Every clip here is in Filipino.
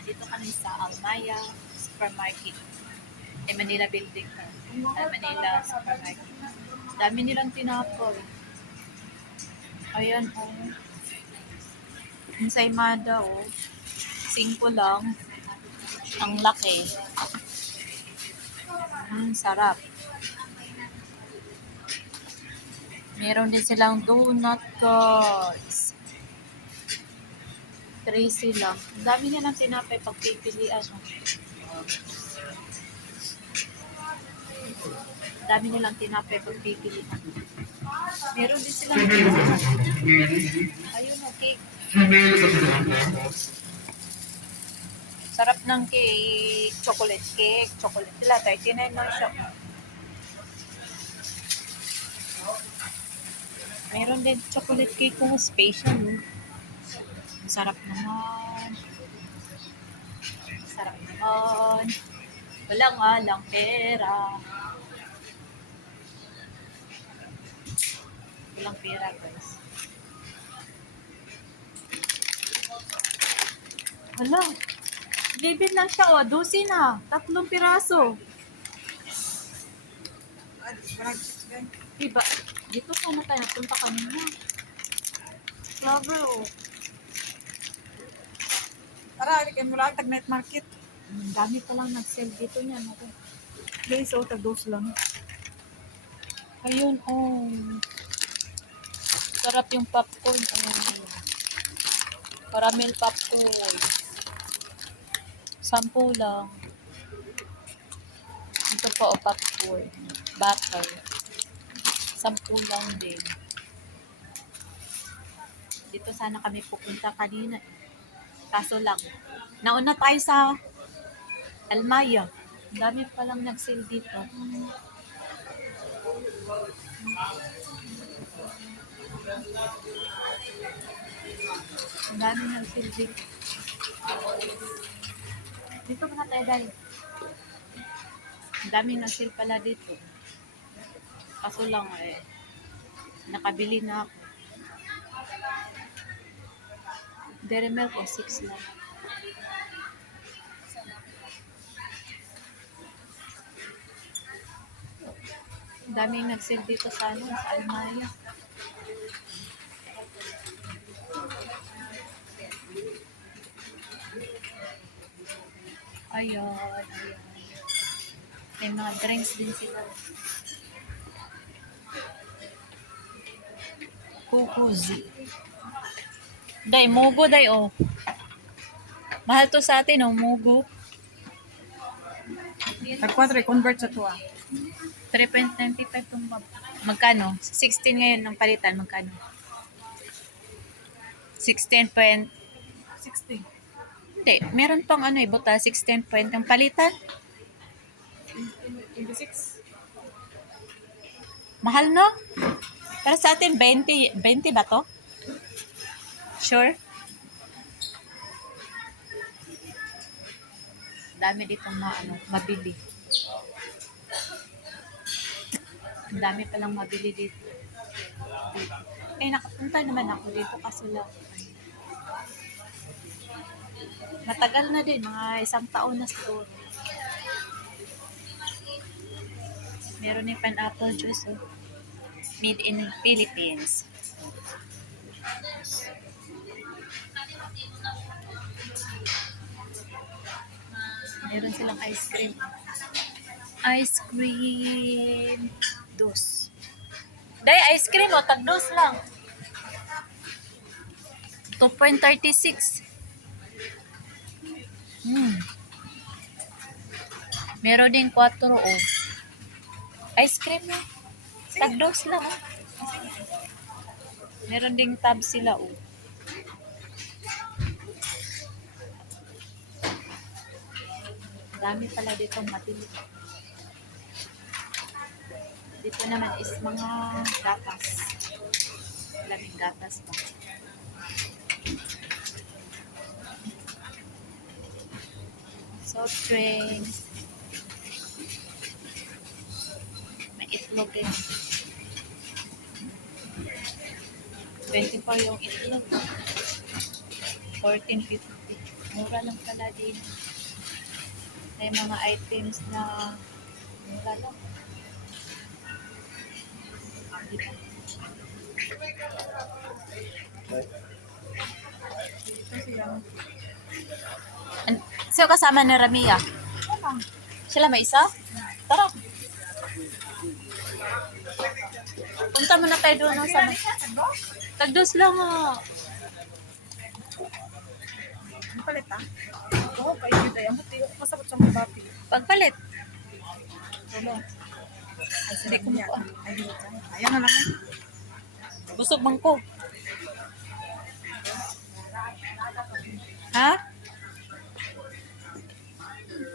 Nandito kami sa Almaya Supermarket. Manila Building. Manila Supermarket. Dami nilang tinapol. Ayan, oh. Ensaymada, oh. 5 lang. Ang laki. Sarap. Meron din silang donut, guys. 3 lang. Ang dami nilang tinapay pagpipilian. Dami nilang tinapay pagpipilian. Meron din silang ayun, okay. Sarap ng cake. Chocolate cake. Chocolate sila. 39 lang siya. Meron din chocolate cake kung special. Sarap naman. Sarap naman. Wala nga lang pera. Walang pera, guys. Wala. 11 lang siya, oh. 12 na. 3 piraso. Diba? Dito sana tayo napunta kanina. Lover, oh. Tara, alikin mo lang, tag-night market. Dami pa lang nag-sell dito niya. Please, oh, tag-dos lang. Ayun, oh. Sarap yung popcorn. Oh. Caramel popcorn. 10 lang. Ito po, oh, popcorn. Butter. 10 lang din. Dito sana kami pupunta kanina. Kaso lang, nauna tayo sa Almaya. Ang dami pa lang nag-sale dito. Ang dami nag-sale dito. Dito muna tayo dahil. Ang dami nag-sale pala dito. Kaso lang nakabili na ako. Dairy milk o 6 lang. Ang daming nag-sale dito sa Almaya. Ayan. May mga drinks din sila. Kukuzi. Day, mugo day, oh. Mahal to sa atin, oh, mugo. Tag-4, convert sa tuwa. 3.95 itong magkano? 16 ngayon ng palitan, magkano? 16 60. Hindi, meron pang ibuta, 16 point ng palitan. 26. Mahal, no? Pero sa atin, 20 ba to? Sure? Dami ditong mabili. Ang dami palang mabili dito. Nakapunta naman ako dito kaso lang. Matagal na din, mga 1 taon na siguro. Meron yung pineapple juice, oh. Made in Philippines. Meron silang ice cream. Ice cream. Dos. Day, ice cream, oh. Tag-dos lang. 2.36. Meron din 4, oh. Ice cream, oh. Tag-dos lang, oh. Meron ding tab sila, oh. Dami pala ditong mabili. Dito naman is mga gatas. Maraming gatas pa. Soft drinks. May itlog din. 24 yung itlog. 14.50. Mura lang pala din. May mga items na mura lang. Di ba? Kasi yan. Sino kasama ni Ramia? Ano? Sila may isa? Tara. Punta muna tayo doon no, sa Tagdos lang ah. Ang palit ah. Oo, kayo tayo. Ang buti, masabot sa mga bapi. Pagpalit. Tulo. Ay, Hindi ko niya. mukha. Ay, hindi ko. Ayan na lang. Busog bang ko? Ha?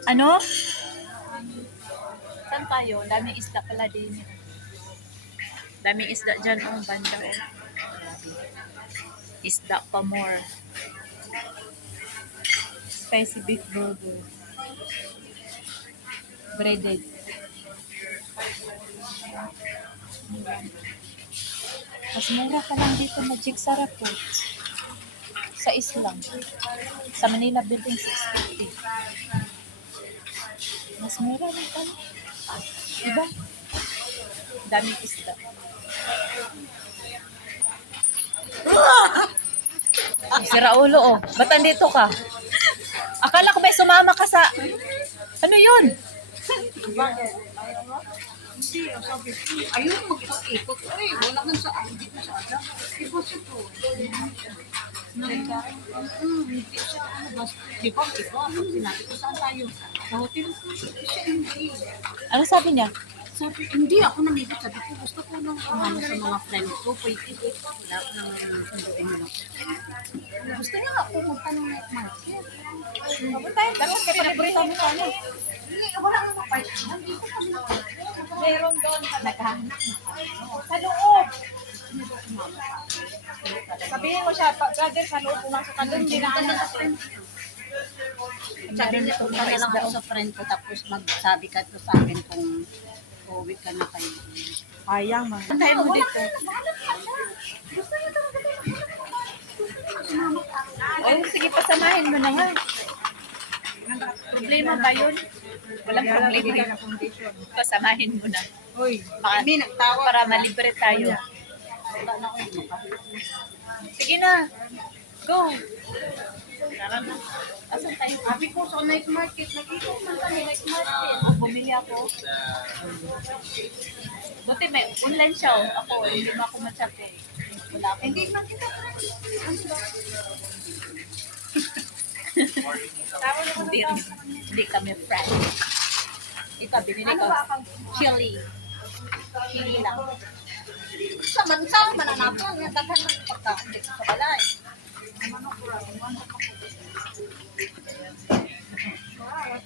Ano? Saan tayo? Daming isda pala din. Daming isda dyan ang banda. Oh. Isda pa more. Spicy beef burger. Breaded. Mas mura pa lang dito Magic Sarap po. Sa Islang. Sa Manila Building 650. Mas mura lang pala. Diba? Daming isda. Si Raulo oh. Ba't andito ka? Akala ko may sumama ka sa... Ano yun? Hindi, sabi ko. Ayun, mag-ikot-ikot. Ay, wala man sa hindi ko sa alam. Ikot ito. Hindi siya, ano ba? Di ba, sinabi ko saan tayo? Sa hotel ko, siya hindi. Ano sabi niya? Sabi, hindi ako namigit. Sabi ko, gusto ko nang kumano sa mga friend ko. Pwede ko, wala ko nang sunduin mo lang. Gusto niya nga pumunta ng night market. Kapag tayo, dapat ka pinapunta mo na ano. Hindi, wala nang mapart. Nandito kami na. Meron doon sa naghahanap. Sa loob. Sabihin mo siya, brother, sa loob ko lang sa kanong dinaanan sa friend. Sabi niya, punta na lang ako sa friend ko tapos magsabi ka to sa akin kung uuwi ka na kayo. Ayang man. Tayo mo dito. Oh, sige, pasamahin mo na nga. Problema ba yun? Walang problema. Pasamahin mo na. Uy, Baka, Hindi, nagtawa. para malibre tayo. Wala na ako yung Sige na. Go. Tara na. Asan tayo? Sabi ko sa night market, nakita ko man kami night market. Bumili ako. Buti may online siya. Oh. Ako, hindi mo ako matchat eh. Wala ako. Hindi makita ko. Hindi, hindi kami friends. Ito, binili ko. Chili. Chili lang. Sama mananapan. Daghan ng pagkain dito sa balay.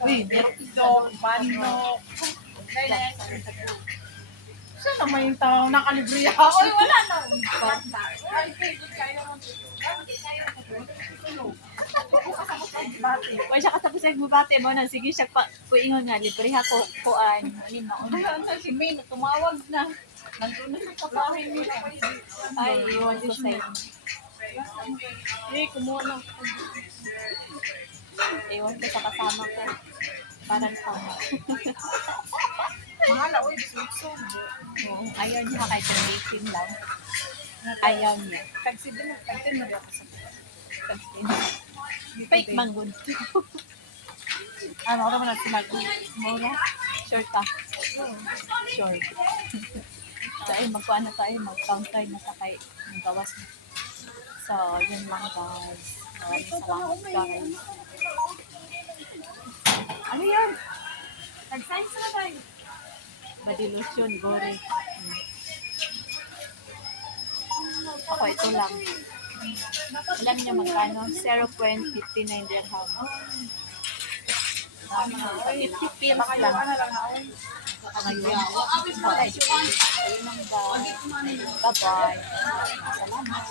uy, ito, bano. Saan naman yung taong nakalibriya? Uy, wala na. Kung siya katapos ay bubate mo na, sige siya pa, kuingon nga, libre ako, kuan, alin maon. Si May, tumawag na. Nandun na sa kapahin nila. Ay, iwan ko sa'yo. Eh, kumuha ng Iwan ko sa kasama ko. Parang tama. mahala. Uy, so. Oo, ayaw niya kahit yung meeting lang. Ayaw niya. Tag-7 na, tag-10 na ako sa Fake mangun. ano, ako naman ang sinag. Mura. Short ah. Short. So, ay, magkuhan na tayo. Mag-counter na sa kay ng gawas na. So, yun lang guys. Maraming salamat guys. Ano yan? Tag-size na tayo. Body lotion, gore. Ako, ito lang. Alam niyo magkano? 0.59 dirham. 50 pills lang. Ano lang na, uy. Ngayon. Ayun lang guys. Bye-bye. Salamat.